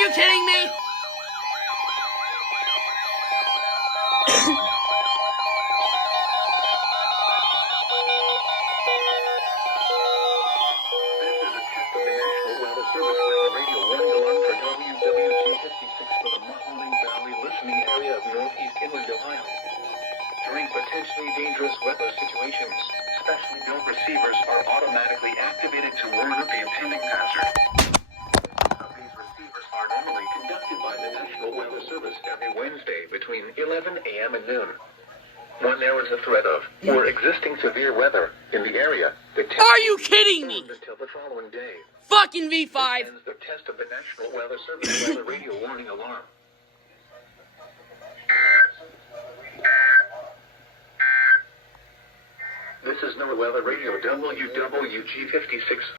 you kidding me? Potentially dangerous weather situations. Specially built receivers are automatically activated to warn of the impending hazard. These receivers are normally conducted by the National Weather Service every Wednesday between 11 a.m. and noon. When there is a threat of or existing severe weather in the area, the test Are you kidding me? until the following day. Fucking V5. This ends the test of the National Weather Service weather radio warning alarm. This is NOAA Weather Radio WWG 56.